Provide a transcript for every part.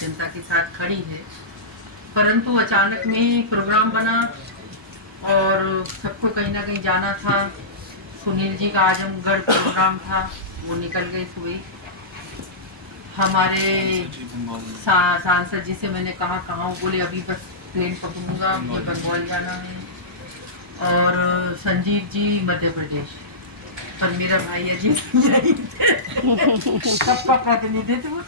जनता के साथ खड़ी है। परंतु अचानक में प्रोग्राम बना और सबको कहीं ना कहीं जाना था। सुनील जी का आजमगढ़ प्रोग्राम था, वो निकल गए सुबह। हमारे सांसद जी से मैंने कहा कहाँ, वो बोले अभी बस प्लेन पकड़ूंगा, मुझे बंगाल जाना है। और संजीव जी मध्य प्रदेश, पर मेरा भाई अजीब सबका प्रतिनिधित्व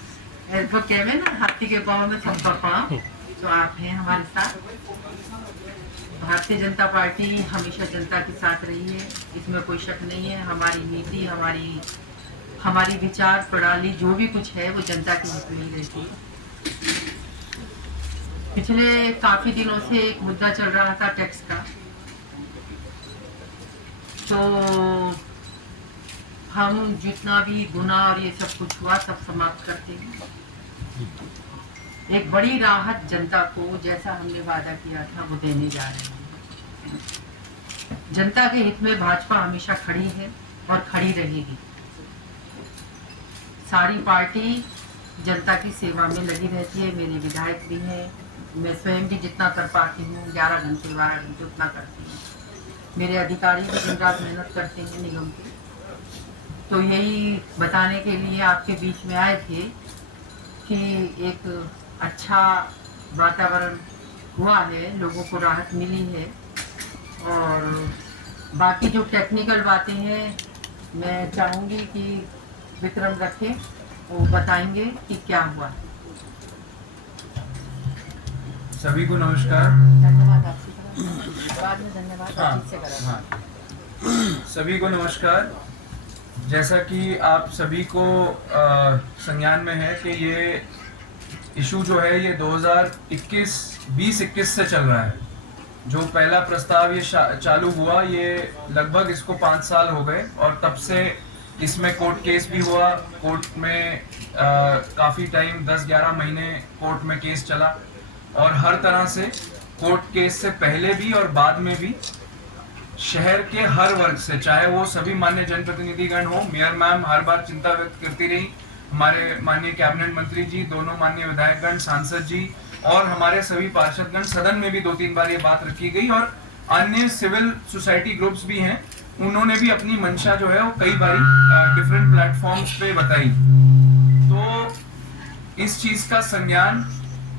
तो कहवे ना, हाथी के पाँव में सबका पाँव, तो आप हैं हमारे साथ। भारतीय जनता पार्टी हमेशा जनता के साथ रही है, इसमें कोई शक नहीं है। हमारी नीति, हमारी विचार प्रणाली जो भी कुछ है वो जनता के हित में ही रहती है। पिछले काफी दिनों से एक मुद्दा चल रहा था टैक्स का, तो हम जितना भी गुना और ये सब कुछ हुआ सब समाप्त करते हैं। एक बड़ी राहत जनता को, जैसा हमने वादा किया था, वो देने जा रहे हैं। जनता के हित में भाजपा हमेशा खड़ी है और खड़ी रहेगी। सारी पार्टी जनता की सेवा में लगी रहती है। मेरे विधायक भी हैं, मैं स्वयं भी जितना कर पाती हूँ 11 घंटे 12 घंटे उतना करती हूँ। मेरे अधिकारी भी दिन रात मेहनत करते हैं निगम के। तो यही बताने के लिए आपके बीच में आए थे कि एक अच्छा वातावरण हुआ है, लोगों को राहत मिली है। और बाकी जो टेक्निकल बातें हैं मैं चाहूँगी कि विक्रम रखें, वो बताएंगे कि क्या हुआ। सभी को नमस्कार। धन्यवाद आपसे, बाद में धन्यवाद आपसे करा। सभी को नमस्कार। जैसा कि आप सभी को संज्ञान में है कि ये इशू जो है ये 2021 से चल रहा है। जो पहला प्रस्ताव ये चालू हुआ, ये लगभग इसको 5 साल हो गए और तब से इसमें कोर्ट केस भी हुआ। कोर्ट में काफ़ी टाइम 10-11 महीने कोर्ट में केस चला और हर तरह से कोर्ट केस से पहले भी और बाद में भी शहर के हर वर्ग से, चाहे वो सभी माननीय जनप्रतिनिधिगण हो, मेयर मैम हर बार चिंता व्यक्त करती रही, हमारे माननीय कैबिनेट मंत्री जी, दोनों माननीय विधायकगण, सांसद जी और हमारे सभी पार्षदगण, सदन में भी 2-3 बार ये बात रखी गई और अन्य सिविल सोसाइटी ग्रुप्स भी हैं, उन्होंने भी अपनी मंशा जो है वो कई बार डिफरेंट प्लेटफॉर्म्स पे बताई। तो इस चीज का संज्ञान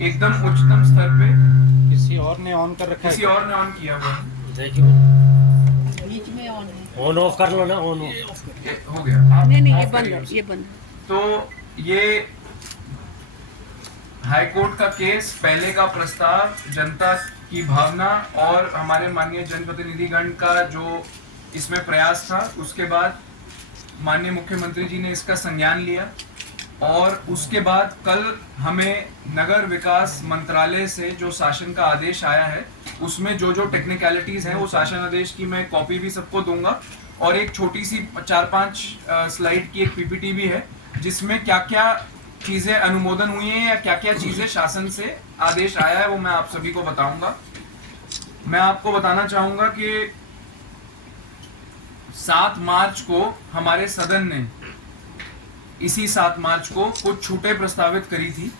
एकदम उच्चतम स्तर पे किसी और ने ऑन कर रखा है, किसी और ने ऑन किया हुआ बीच में ऑन है, ऑन ऑफ कर लो ना, ऑन हो गया। नहीं ये ऑफ बंद करिए है, उसको। ये बंद है। तो ये हाई कोर्ट का केस, पहले का प्रस्ताव, जनता की भावना और हमारे माननीय जनप्रतिनिधिगण का जो इसमें प्रयास था, उसके बाद माननीय मुख्यमंत्री जी ने इसका संज्ञान लिया और उसके बाद कल हमें नगर विकास मंत्रालय से जो शासन का आदेश आया है, उसमें जो जो टेक्निकलिटीज हैं वो शासन आदेश की मैं कॉपी भी सबको दूंगा और एक छोटी सी 4-5 स्लाइड की एक पीपीटी भी है जिसमें क्या क्या चीजें अनुमोदन हुई हैं या क्या क्या चीजें शासन से आदेश आया है वो मैं आप सभी को बताऊंगा। मैं आपको बताना चाहूंगा कि 7 मार्च को हमारे सदन ने इसी 7 मार्च को कुछ छूटें प्रस्तावित करी थी।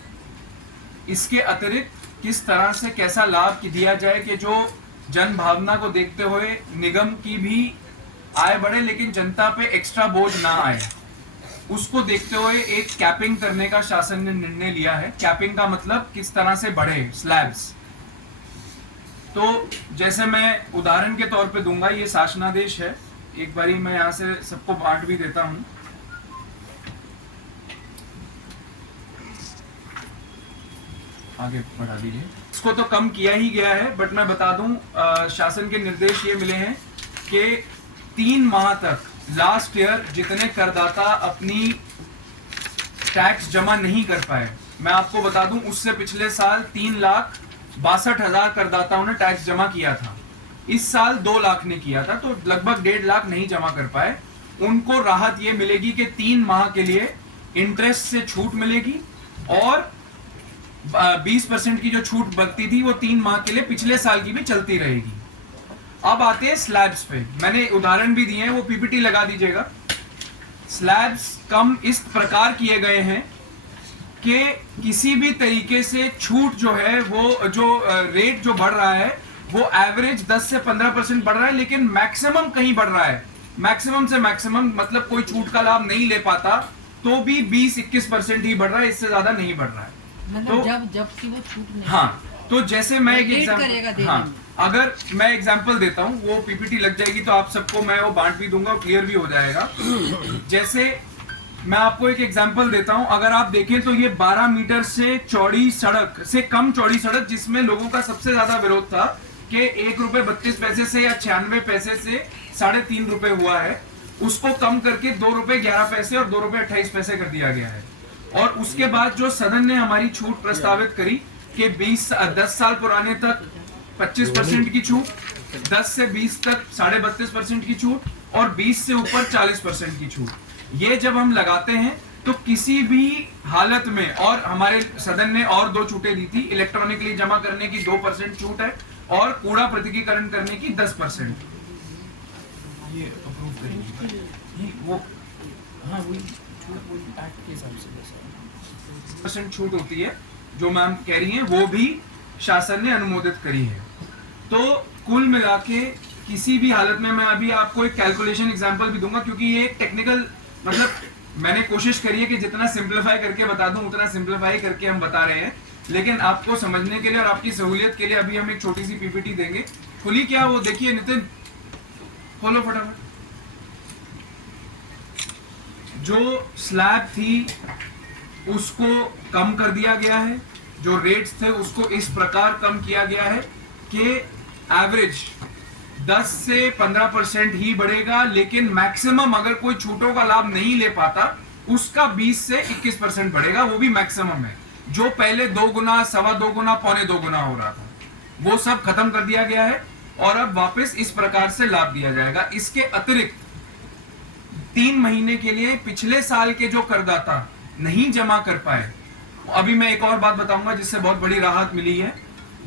इसके अतिरिक्त किस तरह से कैसा लाभ दिया जाए कि जो जन भावना को देखते हुए निगम की भी आय बढ़े लेकिन जनता पे एक्स्ट्रा बोझ ना आए, उसको देखते हुए एक कैपिंग करने का शासन ने निर्णय लिया है। कैपिंग का मतलब किस तरह से बढ़े स्लैब्स। तो जैसे मैं उदाहरण के तौर पे दूंगा, ये शासनादेश है, एक बारी मैं यहाँ से सबको बांट भी देता हूँ। आगे बढ़ा दीजिए। इसको तो कम किया ही गया है, बट मैं बता दूं शासन के निर्देश ये मिले हैं कि 3 माह तक लास्ट ईयर जितने करदाता अपनी टैक्स जमा नहीं कर पाए, मैं आपको बता दूं उससे पिछले साल 3,62,000 करदाताओं ने टैक्स जमा किया था। इस साल 2 लाख ने किया था, तो लगभग 1.5 लाख नहीं जमा कर पाए। उनको राहत ये मिलेगी कि 3 माह के लिए इंटरेस्ट से छूट मिलेगी और 20% की जो छूट बचती थी वो 3 माह के लिए पिछले साल की भी चलती रहेगी। अब आते हैं स्लैब्स पे, मैंने उदाहरण भी दिए हैं, वो पीपीटी लगा दीजिएगा। स्लैब्स कम इस प्रकार किए गए हैं कि किसी भी तरीके से छूट जो है वो जो रेट जो बढ़ रहा है वो एवरेज 10 से 15% बढ़ रहा है, लेकिन मैक्सिमम कहीं बढ़ रहा है, मैक्सिमम से मैक्सिमम मतलब कोई छूट का लाभ नहीं ले पाता तो भी 20-21% ही बढ़ रहा है, इससे ज्यादा नहीं बढ़ रहा है। मतलब जब की वो छूट नहीं। हाँ, तो जैसे मैं एक लेट करेगा एग्जांपल, देने हाँ, में। अगर मैं एग्जांपल देता हूँ, वो पीपीटी लग जाएगी तो आप सबको मैं वो बांट भी दूंगा, क्लियर भी हो जाएगा। जैसे मैं आपको एक एग्जांपल देता हूं, अगर आप देखें तो ये 12 मीटर से चौड़ी सड़क से कम चौड़ी सड़क, जिसमें लोगों का सबसे ज्यादा विरोध था कि 1 रुपए 32 पैसे से या 96 पैसे से 3.5 रुपए हुआ है, उसको कम करके 2 रुपए 11 पैसे और 2 रुपए 28 पैसे कर दिया गया है। और उसके बाद जो सदन ने हमारी छूट प्रस्तावित करी कि 10 साल पुराने तक 25% की छूट, 10 से 20 तक 32.5% की छूट और 20 से ऊपर 40% की छूट, ये जब हम लगाते हैं तो किसी भी हालत में, और हमारे सदन ने और 2 छूटें दी थी, इलेक्ट्रॉनिकली जमा करने की 2% छूट है और कूड़ा पृथकीकरण करने की 10%। ये अप्रूव करेंगे, ये वो, हाँ वही छूट, वही एक्ट के हिसाब से 10% छूट होती है जो मैम कह रही हैं, वो भी शासन ने अनुमोदित करी है। तो कुल मिला के किसी भी हालत में, मैं अभी आपको एक कैलकुलेशन एग्जांपल भी दूंगा क्योंकि ये एक टेक्निकल, मतलब मैंने कोशिश करी है कि जितना सिंपलीफाई करके बता दूं उतना सिंपलीफाई करके हम बता रहे हैं, लेकिन आपको समझने के लिए और आपकी सहूलियत के लिए अभी हम एक छोटी सी पीपीटी देंगे। खुली क्या, वो देखिए नितिन, खोलो फटाफट। जो स्लैब थी उसको कम कर दिया गया है, जो रेट्स थे उसको इस प्रकार कम किया गया है कि एवरेज 10 से 15% ही बढ़ेगा, लेकिन मैक्सिमम अगर कोई छूटों का लाभ नहीं ले पाता उसका 20 से 21% बढ़ेगा, वो भी मैक्सिमम है। जो पहले 2 गुना, 2.25 गुना, 2.25 गुना हो रहा था, वो सब खत्म कर दिया गया है और अब वापस इस प्रकार से लाभ दिया जाएगा। इसके अतिरिक्त 3 महीने के लिए पिछले साल के जो करदाता नहीं जमा कर पाए, अभी मैं एक और बात बताऊंगा जिससे बहुत बड़ी राहत मिली है,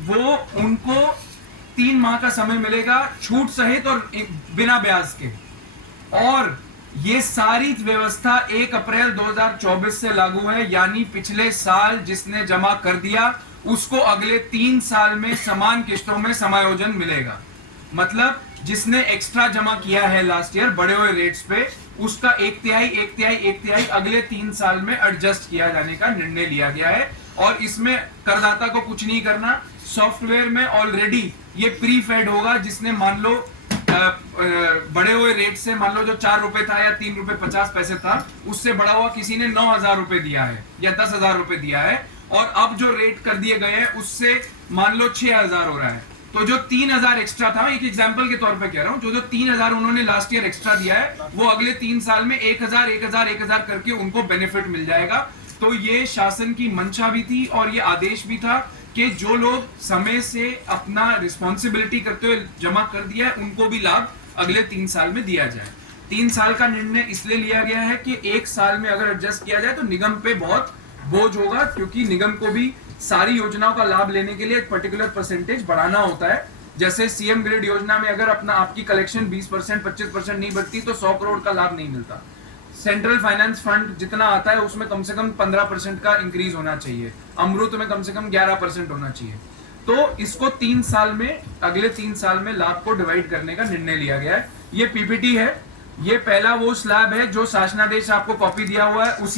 वो उनको 3 माह का समय मिलेगा छूट सहित और बिना ब्याज के। और ये सारी व्यवस्था 1 अप्रैल 2024 से लागू है, यानी पिछले साल जिसने जमा कर दिया उसको अगले 3 साल में समान किस्तों में समायोजन मिलेगा। मतलब जिसने एक्स्ट्रा जमा किया है लास्ट ईयर बड़े हुए रेट्स पे, उसका 1/3 अगले 3 साल में एडजस्ट किया जाने का निर्णय लिया गया है। और इसमें करदाता को कुछ नहीं करना, सॉफ्टवेयर में ऑलरेडी ये प्री फेड होगा। जिसने मान लो बढ़े हुए रेट से, मान लो जो 4 रुपए था या 3 रुपए 50 पैसे था, उससे बढ़ा हुआ किसी ने 9,000 रुपए दिया है या 10,000 रुपए दिया है, और अब जो रेट कर दिए गए हैं उससे मान लो 6,000 हो रहा है, तो जो 3,000 एक्स्ट्रा था, एक एग्जांपल के तौर पे कह रहा हूं, जो 3,000 उन्होंने लास्ट ईयर एक्स्ट्रा दिया है वो अगले 3 साल में 1,000 करके उनको बेनिफिट मिल जाएगा। तो ये शासन की मंशा भी थी और ये आदेश भी था कि जो लोग समय से अपना रिस्पॉन्सिबिलिटी करते हुए जमा कर दिया है उनको भी लाभ अगले 3 साल में दिया जाए। 3 साल का निर्णय इसलिए लिया गया है कि 1 साल में अगर एडजस्ट किया जाए तो निगम पे बहुत बोझ होगा, क्योंकि निगम को भी सारी योजनाओं का लाभ लेने के लिए एक पर्टिकुलर परसेंटेज बढ़ाना होता है। जैसे सीएम ग्रिड योजना में अगर आपकी कलेक्शन 20% 25% नहीं बढ़ती तो 100 करोड़ का लाभ नहीं मिलता। सेंट्रल फाइनेंस फंड जितना आता है उसमें कम से कम 15% का इंक्रीज होना चाहिए, अमृत में कम से कम 11% होना चाहिए। तो इसको 3 साल में, अगले 3 साल में लाभ को डिवाइड करने का निर्णय लिया गया है। ये पीपीटी है, ये पहला वो स्लैब है जो शासनादेश आपको कॉपी दिया हुआ है, उसी